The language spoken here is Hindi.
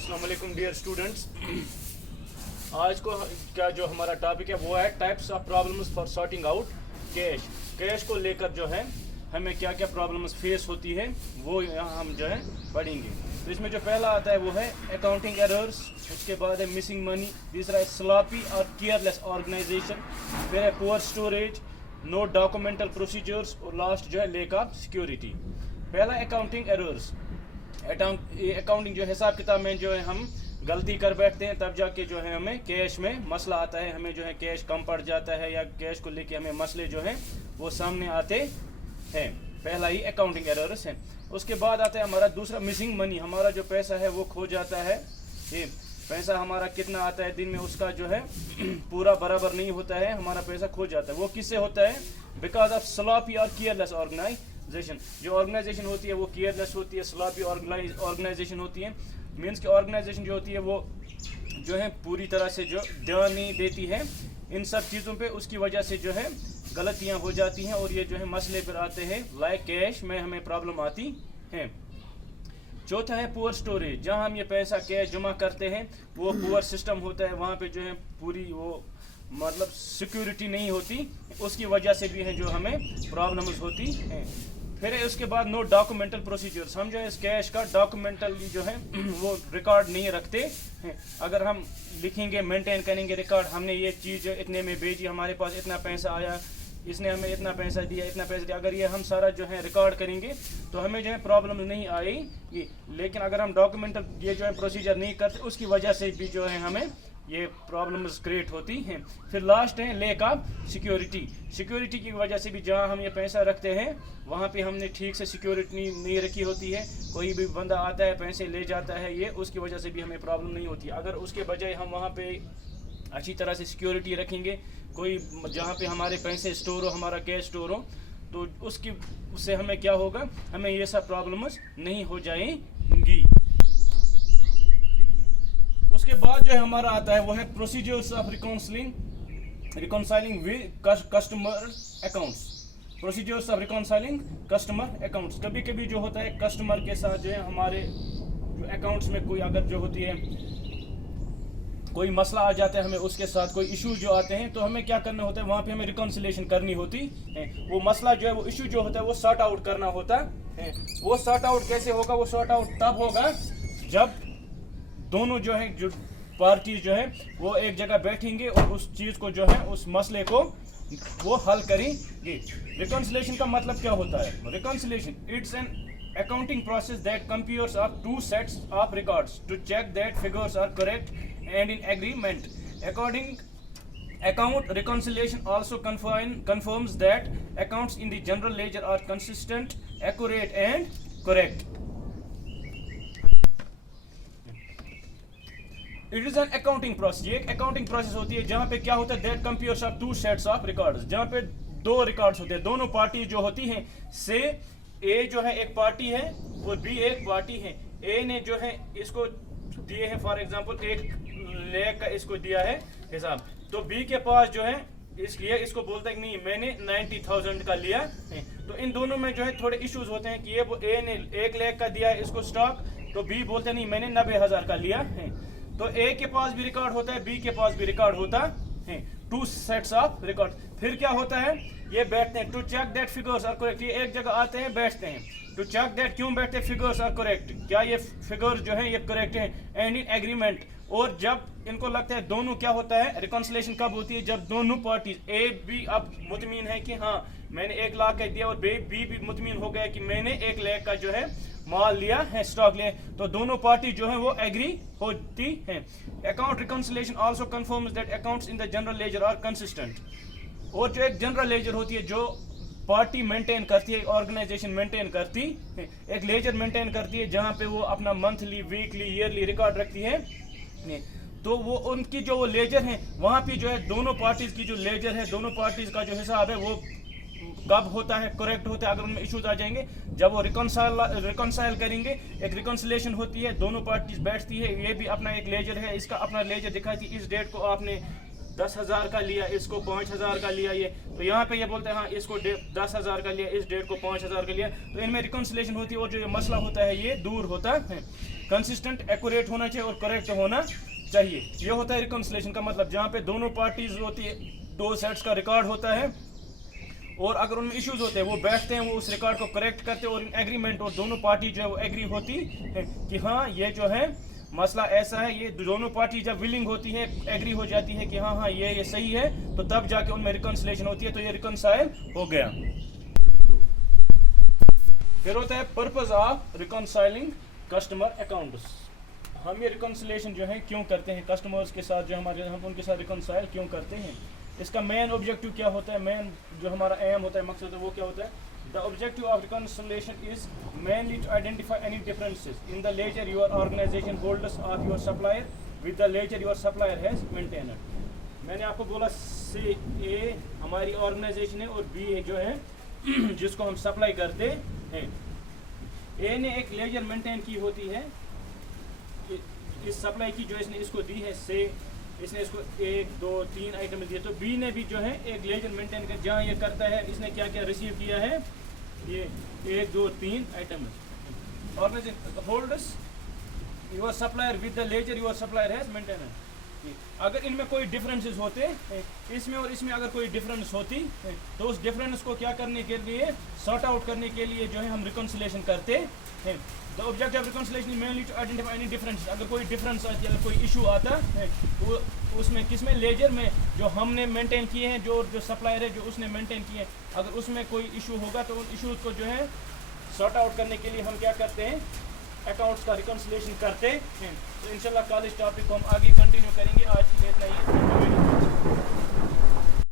अस्सलाम वालेकुम डियर स्टूडेंट्स। आज को क्या जो हमारा टॉपिक है वो है types of problems for sorting out cash. Cash को लेकर जो है हमें क्या क्या प्रॉब्लम्स फेस होती है वो यहाँ हम जो है पढ़ेंगे। तो इसमें जो पहला आता है वो है अकाउंटिंग एरर्स, उसके बाद है मिसिंग मनी, तीसरा है स्लॉपी और केयरलेस ऑर्गेनाइजेशन, फिर है poor storage, no documental procedures और लास्ट जो है लेक ऑफ सिक्योरिटी। पहला अकाउंटिंग एरर्स। अकाउंटिंग जो हिसाब किताब में जो है हम गलती कर बैठते हैं, तब जाके जो है हमें कैश में मसला आता है, हमें जो है कैश कम पड़ जाता है या कैश को लेके हमें मसले जो हैं वो सामने आते हैं। पहला ही अकाउंटिंग एरर्स है। उसके बाद आता है हमारा दूसरा मिसिंग मनी। हमारा जो पैसा है वो खो जाता है। ये पैसा हमारा कितना आता है दिन में उसका जो है पूरा बराबर नहीं होता है, हमारा पैसा खो जाता है। वो किससे होता है? बिकॉज ऑफ स्लॉपी और केयरलेस ऑर्गेनाइजेशन। जो ऑर्गेनाइजेशन होती है वो केयरलेस होती है, स्लॉपी ऑर्गेनाइजेशन होती है। मीन्स की ऑर्गेनाइजेशन जो होती है वो जो है पूरी तरह से जो ध्यान नहीं देती है इन सब चीज़ों पे, उसकी वजह से जो है गलतियां हो जाती हैं और ये जो है मसले फिर आते हैं, लाइक कैश में हमें प्रॉब्लम आती है। चौथा है पुअर स्टोरेज। जहां हम ये पैसा कैश जमा करते हैं वो पुअर सिस्टम होता है, वहां पे जो है पूरी वो मतलब सिक्योरिटी नहीं होती, उसकी वजह से भी है जो हमें प्रॉब्लम्स होती हैं। फिर है उसके बाद नो डॉक्यूमेंटल प्रोसीजर्स। हम जो है इस कैश का डॉक्यूमेंटल जो है वो रिकॉर्ड नहीं रखते हैं। अगर हम लिखेंगे, मेंटेन करेंगे रिकॉर्ड, हमने ये चीज़ इतने में बेची, हमारे पास इतना पैसा आया, इसने हमें इतना पैसा दिया, इतना पैसा दिया, अगर ये हम सारा जो है रिकॉर्ड करेंगे तो हमें जो है प्रॉब्लम नहीं आएगी। लेकिन अगर हम डॉक्यूमेंटल ये जो है प्रोसीजर नहीं करते, उसकी वजह से भी जो है हमें ये प्रॉब्लम्स क्रिएट होती हैं। फिर लास्ट है लेक ऑफ सिक्योरिटी। सिक्योरिटी की वजह से भी जहाँ हम ये पैसा रखते हैं वहाँ पे हमने ठीक से सिक्योरिटी नहीं रखी होती है, कोई भी बंदा आता है पैसे ले जाता है, ये उसकी वजह से भी हमें प्रॉब्लम नहीं होती। अगर उसके बजाय हम वहाँ पे अच्छी तरह से सिक्योरिटी रखेंगे, कोई जहाँ पे हमारे पैसे स्टोर हो, हमारा कैश स्टोर हो, तो उससे हमें क्या होगा, हमें ये सब प्रॉब्लम्स नहीं हो जाएंगी। उसके बाद जो है हमारा आता है वो है procedures of reconciling with customer accounts. Procedures of reconciling customer accounts. कभी कभी जो होता है कस्टमर के साथ जो है हमारे जो अकाउंट्स में कोई अगर जो होती है कोई मसला आ जाता है, हमें उसके साथ कोई इशू जो आते हैं, तो हमें क्या करना होता है, वहाँ पे हमें रिकॉन्सिलेशन करनी होती है। वो मसला जो है वो इशू जो होता है वो सॉर्ट आउट करना होता है। वो सॉर्ट आउट कैसे होगा? वो सॉर्ट आउट तब होगा जब दोनों जो है जो पार्टीज जो है वो एक जगह बैठेंगे और उस चीज़ को जो है उस मसले को वो हल करेंगे। रिकॉन्सिलेशन का मतलब क्या होता है? Reconciliation it's an accounting process that compares of two sets of records to check that figures are correct and in agreement. Account reconciliation also confirms that accounts in the general ledger are consistent, accurate and correct. It is an accounting process. ये एक accounting process होती है जहाँ पे क्या होता है, that compares of two sets of records, जहाँ पे दो रिकॉर्ड्स होते हैं, दोनों पार्टी जो होती हैं, से ए जो है एक पार्टी है और बी एक पार्टी है। ए ने जो है इसको दिए हैं फॉर एग्जांपल 1 लाख का इसको दिया है हिसाब, तो बी के पास जो है इसलिए इसको बोलता है कि नहीं मैंने 90,000 का लिया है। तो इन दोनों में जो है थोड़े इश्यूज होते हैं कि ये वो ए ने 1 लाख का दिया है इसको स्टॉक, तो बी बोलते नहीं मैंने 90,000 का लिया है। तो ए के पास भी रिकॉर्ड होता है, बी के पास भी रिकॉर्ड होता है, टू सेट्स ऑफ रिकॉर्ड। फिर क्या होता है, ये बैठते हैं to check that figures are correct. ये एक जगह आते हैं, बैठते हैं टू चेक दैट, क्यों बैठते हैं, फिगर्स आर करेक्ट, क्या ये फिगर्स जो है ये करेक्ट है, एंड इन एग्रीमेंट। और जब इनको लगता है दोनों, क्या होता है रिकॉन्सिलेशन कब होती है, जब दोनों पार्टीज ए बी अब मुतमीन है कि हाँ मैंने 1 लाख का दिया और बी भी मुतमीन हो गया कि मैंने 1 लाख का जो है माल लिया है, स्टॉक लिया, तो दोनों पार्टी जो है वो एग्री होती हैं। Account reconciliation also confirms that accounts in the general ledger are consistent. और जो एक जनरल लेजर होती है जो पार्टी मेंटेन करती है, ऑर्गेनाइजेशन मेंटेन करती है, एक लेजर मेंटेन करती है जहां पे वो अपना मंथली, वीकली, ईयरली रिकॉर्ड रखती है, तो वो उनकी जो वो लेजर है वहां पे जो है दोनों पार्टीज की जो लेजर है, दोनों पार्टीज का जो हिसाब है वो कब होता है, करेक्ट होता है। अगर उनमें इश्यूज आ जाएंगे, जब वो रिकॉन्साइल करेंगे, एक रिकॉन्सिलेशन होती है, दोनों पार्टीज बैठती है, ये भी अपना एक लेजर है, इसका अपना लेजर दिखाती है, इस डेट को आपने 10,000 का लिया, इसको 5,000 का लिया, ये तो यहाँ पे ये बोलते हैं हाँ इसको 10,000 का लिया, इस डेट को 5,000 का लिया, तो इनमें रिकॉन्सिलेशन होती है और जो ये मसला होता है ये दूर होता है। कंसिस्टेंट, एक्यूरेट होना चाहिए और करेक्ट होना चाहिए, ये होता है रिकॉन्सिलेशन का मतलब। जहाँ पे दोनों पार्टीज होती है, दो सेट्स का रिकॉर्ड होता है और अगर उनमें इश्यूज होते हैं वो बैठते हैं, वो उस रिकॉर्ड को करेक्ट करते हैं और एग्रीमेंट, और दोनों पार्टी जो है वो एग्री होती है कि हाँ ये जो है मसला ऐसा है, ये दोनों पार्टी जब विलिंग होती है, एग्री हो जाती है कि हाँ हाँ ये सही है, तो तब जाके उनमें रिकॉन्सिलेशन होती है, तो ये रिकॉन्साइल हो गया। फिर होता है purpose of reconciling customer accounts. हम ये रिकॉन्सिलेशन जो है क्यों करते हैं कस्टमर्स के साथ, जो हमारे हम उनके साथ रिकॉन्साइल क्यों करते हैं, इसका मेन ऑब्जेक्टिव क्या होता है, मेन जो हमारा एम होता है, मकसद है, वो क्या होता है। The objective of reconciliation is mainly to identify any differences in the ledger your organization holds of your supplier with the ledger your supplier has maintained। मैंने आपको बोला से ए हमारी ऑर्गेनाइजेशन है और बी जो है जिसको हम सप्लाई करते हैं। ए ने एक लेजर मेंटेन की होती है इस सप्लाई की, जो इसने इसको दी है, से इसने इसको 1 2 3 आइटम दिए, तो बी ने भी जो है एक लेजर मेंटेन कर, जहाँ ये करता है इसने क्या क्या रिसीव किया है, ये 1 2 3 item. Organisation holders your supplier with the ledger your supplier has maintain. अगर इनमें कोई डिफरेंसेस होते, इसमें और इसमें अगर कोई डिफरेंस होती, तो उस डिफरेंस को क्या करने के लिए, सॉर्ट आउट करने के लिए जो है हम रिकॉन्सिलेशन करते हैं। The objective of reconciliation mainly to identify any difference. अगर कोई डिफरेंस आती है, अगर कोई इशू आता है, तो उसमें किसमें, लेजर में जो हमने मेंटेन किए हैं, जो सप्लायर है जो उसने मेंटेन किए हैं, अगर उसमें कोई इशू होगा तो उन इशूज़ को जो है सॉर्ट आउट करने के लिए हम क्या करते हैं, अकाउंट्स का रिकॉन्सिलेशन करते हैं। तो इंशाल्लाह कल इस टॉपिक को हम आगे कंटिन्यू करेंगे। आज के लिए इतना ही।